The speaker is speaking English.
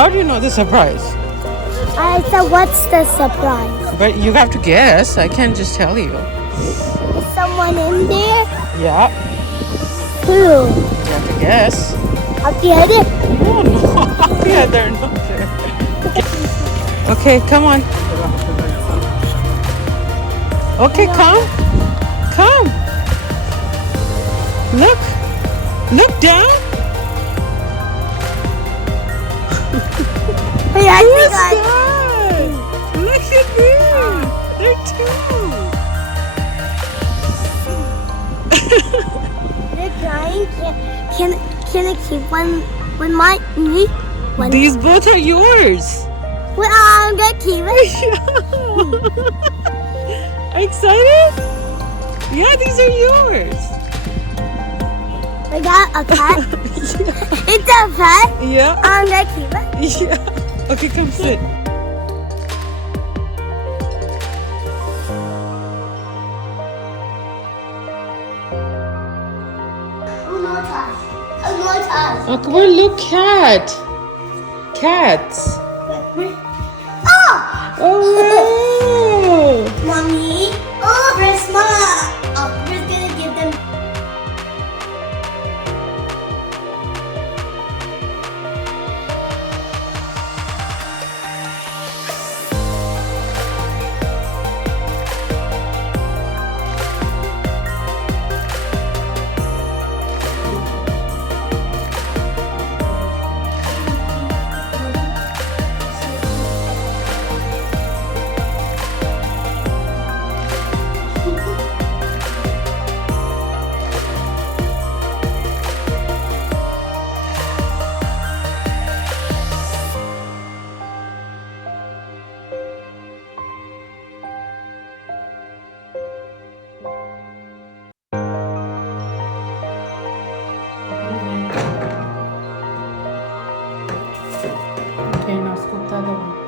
How do you know the surprise? I said, what's the surprise? But you have to guess. I can't just tell you. Is someone in there? Yeah, Who? you have to guess. Up the other? Oh no. Yeah, they're not there. Okay, come on. Okay, come. Come. Look. Look down. Wait, I What's think that? Look at them. They're two. they're trying. Can I keep one? One might me? One. These both are yours. Well, I'm gonna keep it. Excited? Yeah, these are yours. We got a pet. It's a pet. Yeah. I'm gonna keep it. Yeah. Okay, come sit. Akbar, look, cat. Cats. Oh! Oh. Mommy. Oh, Christmas. Oh, we're gonna give them. Okay, now scoop the other one.